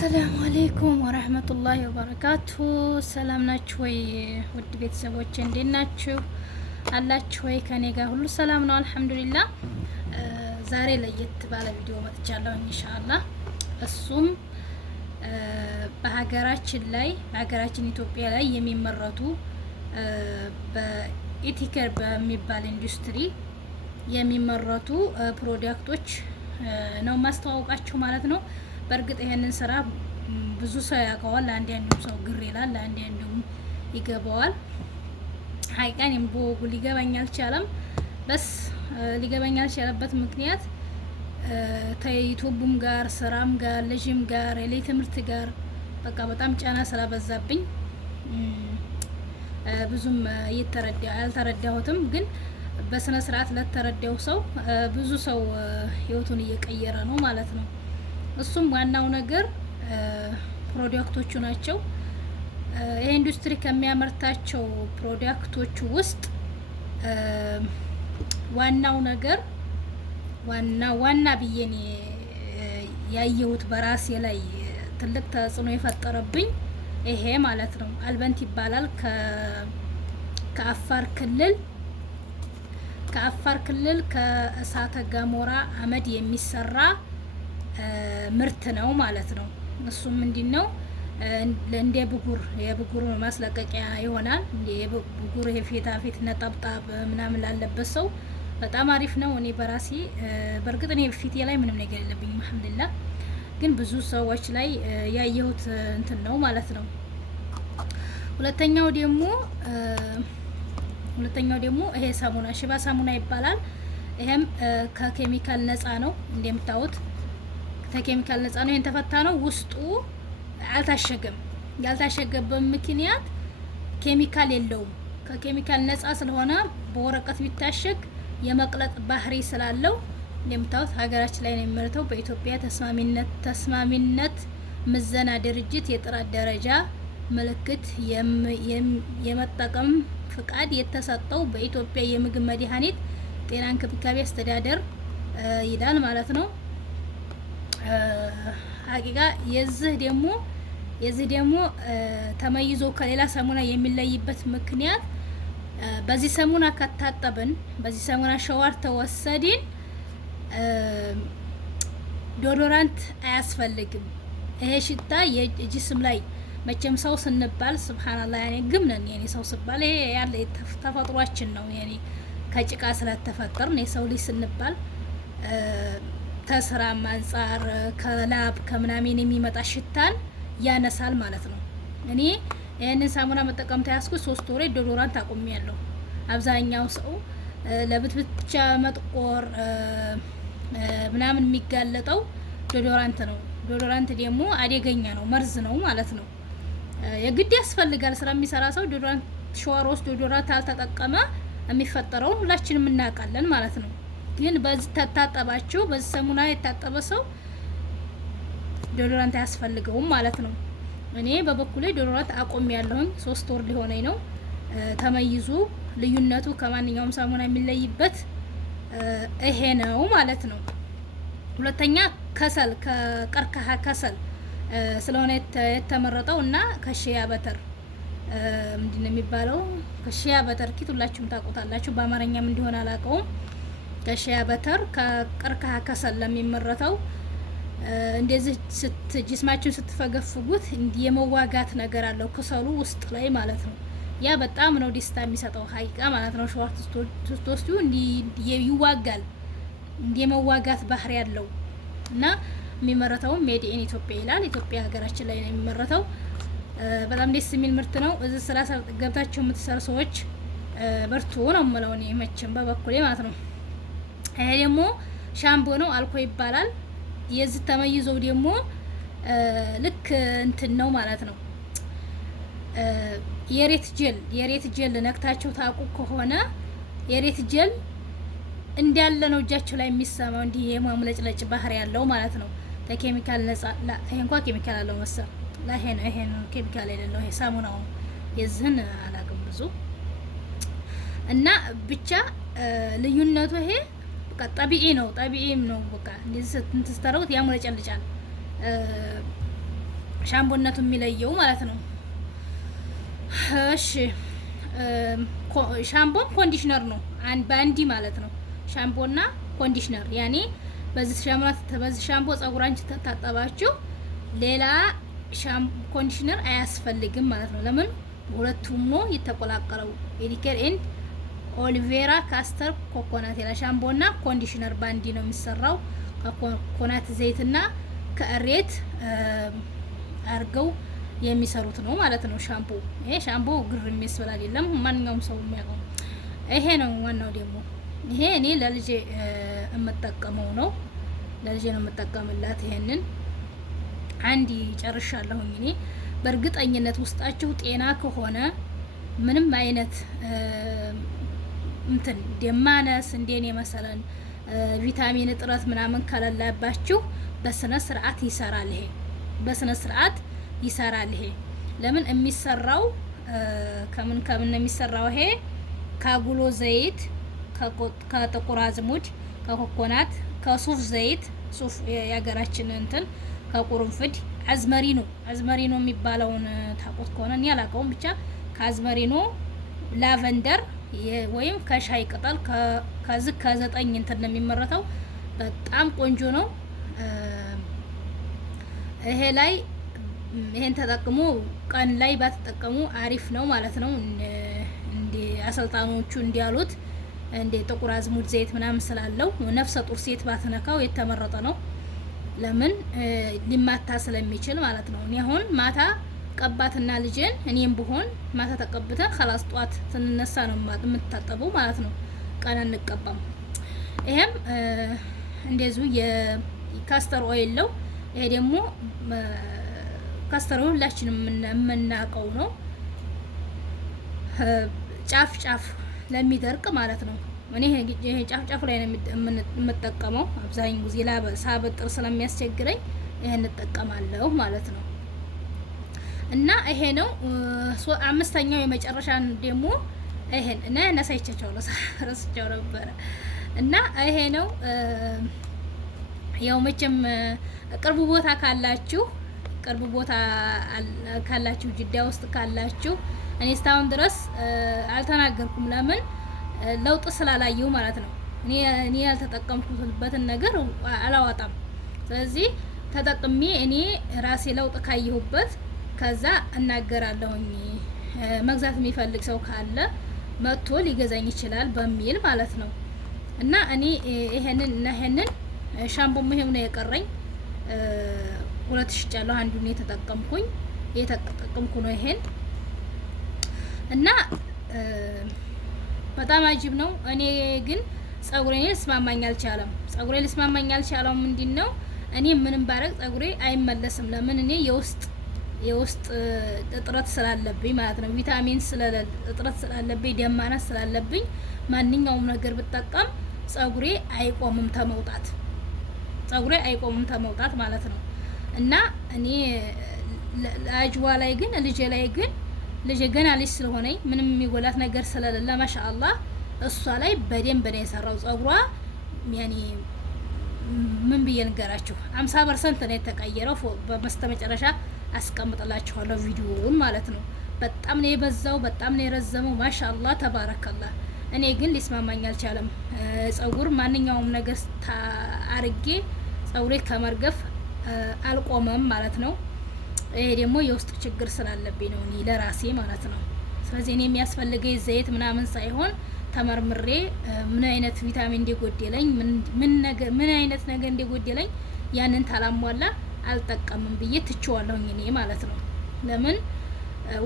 አሰላሙ አሌይኩም ወረህመቱላሂ ወበረካቱ። ሰላም ናችሁ ወይ ውድ ቤተሰቦች? እንዴት ናችሁ? አላችሁ ወይ? ከኔ ጋር ሁሉ ሰላም ነው አልሐምዱሊላህ። ዛሬ ለየት ባለ ቪዲዮ መጥቻለሁ ኢንሻአላህ። እሱም በሀገራችን ኢትዮጵያ ላይ የሚመረቱ በኢቲከር በሚባል ኢንዱስትሪ የሚመረቱ ፕሮዳክቶች ነው ማስተዋወቃችሁ ማለት ነው። በእርግጥ ይሄንን ስራ ብዙ ሰው ያውቀዋል፣ ለአንዳንዱ ሰው ግር ይላል፣ ለአንዳንዱ ይገባዋል። ሀቂቃን በወጉ ሊገባኝ አልቻለም። በስ ሊገባኝ ያልቻለበት ምክንያት ከዩቱብም ጋር ስራም ጋር ልጅም ጋር የሌ ትምህርት ጋር በቃ በጣም ጫና ስላበዛብኝ ብዙም ያልተረዳሁትም፣ ግን በስነ ስርዓት ለተረዳው ሰው ብዙ ሰው ህይወቱን እየቀየረ ነው ማለት ነው። እሱም ዋናው ነገር ፕሮዳክቶቹ ናቸው። ይሄ ኢንዱስትሪ ከሚያመርታቸው ፕሮዳክቶቹ ውስጥ ዋናው ነገር ዋና ብዬን ያየሁት በራሴ ላይ ትልቅ ተጽዕኖ የፈጠረብኝ ይሄ ማለት ነው። አልበንት ይባላል። ከአፋር ክልል ከእሳተ ገሞራ አመድ የሚሰራ ምርት ነው ማለት ነው። እሱም ምንድነው እንደ የብጉር ማስለቀቂያ ይሆናል። እንደ የብጉር የፊት ነጠብጣብ ምናምን ላለበት ሰው በጣም አሪፍ ነው። እኔ በራሴ በእርግጥ እኔ ፊቴ ላይ ምንም ነገር የለብኝም አልሐምዱሊላህ፣ ግን ብዙ ሰዎች ላይ ያየሁት እንትን ነው ማለት ነው። ሁለተኛው ደግሞ ይሄ ሳሙና ሽባ ሳሙና ይባላል። ይሄም ከኬሚካል ነፃ ነው። እንደምታዩት ከኬሚካል ነፃ ነው። ይሄን ተፈታ ነው። ውስጡ አልታሸገም። ያልታሸገበት ምክንያት ኬሚካል የለውም። ከኬሚካል ነፃ ስለሆነ በወረቀት ቢታሸግ የመቅለጥ ባህሪ ስላለው እንደምታዩት ሀገራችን ላይ ነው የሚመረተው። በኢትዮጵያ ተስማሚነት ምዘና ድርጅት የጥራት ደረጃ ምልክት የመጠቀም ፍቃድ የተሰጠው በኢትዮጵያ የምግብ መድኃኒት ጤና እንክብካቤ አስተዳደር ይላል ማለት ነው። ሀቂቃ የዚህ ደግሞ ተመይዞ ከሌላ ሳሙና የሚለይበት ምክንያት በዚህ ሳሙና ከታጠብን፣ በዚህ ሳሙና ሸዋር ተወሰድን ዶዶራንት አያስፈልግም። ይሄ ሽታ የጅስም ላይ መቼም ሰው ስንባል ሱብሃንአላህ ያኔ ግም ነን። የኔ ሰው ስባል ይሄ ያለ ተፈጥሯችን ነው። የኔ ከጭቃ ስለተፈጠርን የሰው ልጅ ስንባል ከስራም አንጻር ከላብ ከምናምን የሚመጣ ሽታን ያነሳል ማለት ነው። እኔ ይሄንን ሳሙና መጠቀም ተያዝኩ 3 ወር ዶዶራንት አቁሜያለሁ። አብዛኛው ሰው ለብትብት ብቻ መጥቆር ምናምን የሚጋለጠው ዶዶራንት ነው። ዶዶራንት ደግሞ አደገኛ ነው፣ መርዝ ነው ማለት ነው። የግድ ያስፈልጋል። ስራ የሚሰራ ሰው ዶዶራንት ሻወር ውስጥ ዶዶራንት አልተጠቀመ የሚፈጠረውን ሁላችንም እናውቃለን ማለት ነው። ግን በዚህ ተታጠባችሁ፣ በዚህ ሳሙና የታጠበ ሰው ዶዶራንት አያስፈልገውም ማለት ነው። እኔ በበኩሌ ዶዶራንት አቆሜያለሁኝ 3 ወር ሊሆነኝ ነው። ተመይዙ ልዩነቱ ከማንኛውም ሳሙና የሚለይበት ይሄ ነው ማለት ነው። ሁለተኛ ከሰል ከቀርከሃ ከሰል ስለሆነ የተመረጠው እና ከሺያ በተር ምንድነው የሚባለው? ከሺያ በተር ኪት ሁላችሁም ታውቁታላችሁ። በአማርኛም እንዲሆን አላውቀውም። ከሺያ በተር ከቀርከሃ ከሰል ለሚመረተው እንደዚህ ጅስማችሁን ስትፈገፍጉት የመዋጋት ነገር አለው ከሰሉ ውስጥ ላይ ማለት ነው። ያ በጣም ነው ደስታ የሚሰጠው ሀቂቃ ማለት ነው። ሸዋር ስትወስዱ ይዋጋል፣ የመዋጋት ባህሪ ያለው እና የሚመረተው ሜድ ኢን ኢትዮጵያ ይላል። ኢትዮጵያ ሀገራችን ላይ ነው የሚመረተው። በጣም ደስ የሚል ምርት ነው። እዚህ ስራ ገብታችሁ የምትሰሩ ሰዎች በርቱ ነው የምለው እኔ መቼም በበኩሌ ማለት ነው። ይሄ ደግሞ ሻምፖ ነው፣ አልኮ ይባላል። የዚህ ተመይዘው ደግሞ ልክ እንትን ነው ማለት ነው። የሬት ጀል ነክታችሁ ታውቁ ከሆነ የሬት ጀል እንዳለ ነው እጃችሁ ላይ የሚሰማው፣ እንዲህ የማምለጭለጭ ባህሪ ያለው ማለት ነው። ከኬሚካል ነፃ ይሄ እንኳን ኬሚካል አለው መሰል ይሄ ነው ኬሚካል የሌለው ይሄ ሳሙናው የዚህን አላውቅም ብዙ እና ብቻ ልዩነቱ ይሄ በቃ ጠቢዒ ነው። በቃ እንደዚህ ስትስተረውት ያሙለጨልጫል። ሻምፖነቱ የሚለየው ማለት ነው። እሺ ሻምፖም ኮንዲሽነር ነው በአንዲ ማለት ነው። ሻምፖና ኮንዲሽነር ያኔ በዚህ ሻምፖ ጸጉራችን ተታጠባችሁ ሌላ ኮንዲሽነር አያስፈልግም ማለት ነው። ለምን ሁለቱም ነው የተቆላቀለው። ኤዲኬር ኤንድ ኦሊቬራ ካስተር ኮኮናት ያለ ሻምፖና ኮንዲሽነር ባንዲ ነው የሚሰራው ከኮኮናት ዘይትና ከእሬት አርገው የሚሰሩት ነው ማለት ነው። ሻምፖ ይሄ ሻምፖ ግር የሚያስብል አይደለም፣ ማንኛውም ሰው የሚያውቀው ይሄ ነው። ዋናው ደግሞ ይሄ እኔ ለልጄ የምጠቀመው ነው። ለልጄ ነው የምጠቀምላት። ይሄንን አንድ ጨርሻለሁኝ። እኔ በእርግጠኝነት ውስጣችሁ ጤና ከሆነ ምንም አይነት እንትን ደማነስ እንደኔ መሰለን ቪታሚን እጥረት ምናምን ከሌለባችሁ በስነ ስርዓት ይሰራል። ይሄ በስነ ስርዓት ይሰራል። ይሄ ለምን የሚሰራው ከምን ነው የሚሰራው? ይሄ ከአጉሎ ዘይት፣ ከጥቁር አዝሙድ፣ ከኮኮናት፣ ከሱፍ ዘይት፣ ሱፍ የሀገራችን እንትን ከቁርንፍድ፣ አዝመሪኖ የሚባለውን ታቆት ከሆነ እኔ አላውቀውም። ብቻ ከአዝመሪኖ፣ ላቨንደር ወይም ከሻይ ቅጠል ከዚህ ከ9 እንትን ነው የሚመረተው። በጣም ቆንጆ ነው። ይሄ ላይ ይሄን ተጠቅሙ ቀን ላይ ባትጠቀሙ አሪፍ ነው ማለት ነው። እንደ አሰልጣኖቹ እንዲያሉት እንደ ጥቁር አዝሙድ ዘይት ምናምን ስላለው ነፍሰ ጡር ሴት ባትነካው የተመረጠ ነው። ለምን ሊማታ ስለሚችል ማለት ነው። እኔ አሁን ማታ ቀባትና ልጄን እኔም ብሆን ማታ ተቀብተን خلاص ጧት ስንነሳ ነው የምታጠበው ማለት ነው። ቀን አንቀባም። ይሄም እንደዚሁ የካስተር ኦይል ነው። ይሄ ደግሞ ካስተር ኦይል ሁላችንም የምናውቀው ነው። ጫፍ ለሚደርቅ ማለት ነው። እኔ ይሄ ጫፍ ላይ ነው የምጠቀመው። አብዛኛው ጊዜ ሳበጥር ስለሚያስቸግረኝ ይሄን እንጠቀማለሁ ማለት ነው። እና ይሄ ነው አምስተኛው የመጨረሻን ደግሞ ይሄን እና ነሳይቻቸው ረስቸው ነበረ። እና ይሄ ነው ያው መቼም ቅርብ ቦታ ካላችሁ ጅዳ ውስጥ ካላችሁ እኔ እስካሁን ድረስ አልተናገርኩም። ለምን ለውጥ ስላላየው ማለት ነው። እኔ ያልተጠቀምኩበትን ነገር አላወጣም። ስለዚህ ተጠቅሜ እኔ ራሴ ለውጥ ካየሁበት ከዛ እናገራለሁኝ። መግዛት የሚፈልግ ሰው ካለ መጥቶ ሊገዛኝ ይችላል በሚል ማለት ነው። እና እኔ ይሄንን ሻምፖም ይሄው ነው የቀረኝ። 2 ሽጫለሁ። አንዱን የተጠቀምኩ ነው ይሄን እና በጣም አጅብ ነው። እኔ ግን ጸጉሬ ሊስማማኝ አልቻለም። ምንድነው እኔ ምንም ባረግ ጸጉሬ አይመለስም። ለምን እኔ የውስጥ እጥረት ስላለብኝ ማለት ነው። ቪታሚን እጥረት ስላለብኝ፣ ደማነት ስላለብኝ ማንኛውም ነገር ብጠቀም ጸጉሬ አይቆምም ተመውጣት ማለት ነው። እና እኔ አጅዋ ላይ ግን ልጄ ገና ልጅ ስለሆነኝ ምንም የሚጎላት ነገር ስለሌለ ማሻአላህ እሷ ላይ በደንብ ነው የሰራው። ጸጉሯ ያኔ ምን ብዬ ንገራችሁ 50% ነው የተቀየረው። በመስተመጨረሻ አስቀምጥላችኋለሁ ቪዲዮውን ማለት ነው። በጣም ነው የበዛው፣ በጣም ነው የረዘመው። ማሻአላህ ተባረከላህ። እኔ ግን ሊስማማኝ አልቻለም። ጸጉር ማንኛውም ነገር አርጌ ጸጉሬ ከመርገፍ አልቆመም ማለት ነው። ይሄ ደግሞ የውስጥ ችግር ስላለብኝ ነው እኔ ለራሴ ማለት ነው። ስለዚህ እኔ የሚያስፈልገኝ ዘይት ምናምን ሳይሆን ተመርምሬ ምን አይነት ቪታሚን እንደጎደለኝ ምን አይነት ነገር እንደጎደለኝ ያንን ታላሟላ አልጠቀምም ብዬ ትቼዋለሁኝ እኔ ማለት ነው። ለምን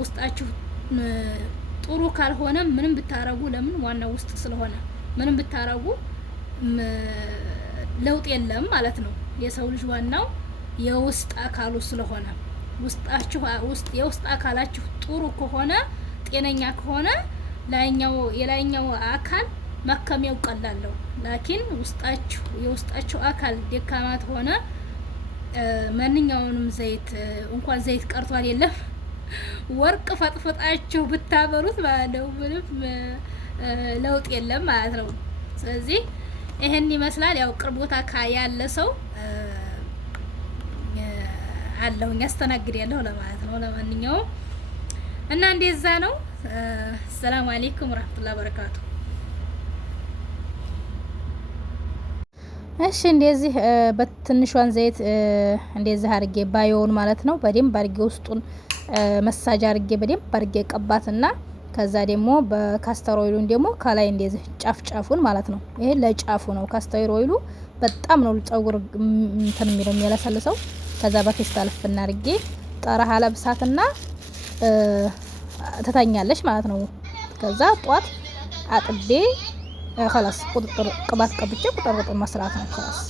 ውስጣችሁ ጥሩ ካልሆነ ምንም ብታረጉ፣ ለምን ዋናው ውስጥ ስለሆነ ምንም ብታረጉ ለውጥ የለም ማለት ነው። የሰው ልጅ ዋናው የውስጥ አካሉ ስለሆነ የውስጥ አካላችሁ ጥሩ ከሆነ ጤነኛ ከሆነ የላይኛው አካል መከሚያው ቀላለው። ላኪን የውስጣችሁ አካል ደካማ ከሆነ ማንኛውንም ዘይት እንኳን ዘይት ቀርቷል የለም ወርቅ ፈጥፈጣችሁ ብታበሩት ማለት ምንም ለውጥ የለም ማለት ነው። ስለዚህ ይሄን ይመስላል። ያው ቅርብ ቦታ ያለ ሰው አለሁኝ ያስተናግድ ያለሁ ለማለት ነው። ለማንኛውም እና እንደዛ ነው። ሰላም አለይኩም ወራህመቱላሂ ወበረካቱ። እሺ እንደዚህ በትንሿን ዘይት እንደዚህ አርጌ ባዮውን ማለት ነው በደንብ አርጌ ውስጡን መሳጅ አርጌ በደንብ አርጌ ቀባትና ከዛ ደግሞ በካስተር ኦይሉን ደግሞ ከላይ እንደዚህ ጫፍ ጫፉን ማለት ነው። ይሄ ለጫፉ ነው። ካስተር ኦይሉ በጣም ነው ጸጉር እንትን የሚለው የሚያለሰልሰው። ከዛ በፌስታል ፍና አርጌ ጠራሃ ለብሳትና ትተኛለች ማለት ነው። ከዛ ጧት አጥቤ خلاص ቁጥጥር ቅባት ቀብቼ ቁጥጥር መስራት ነው። خلاص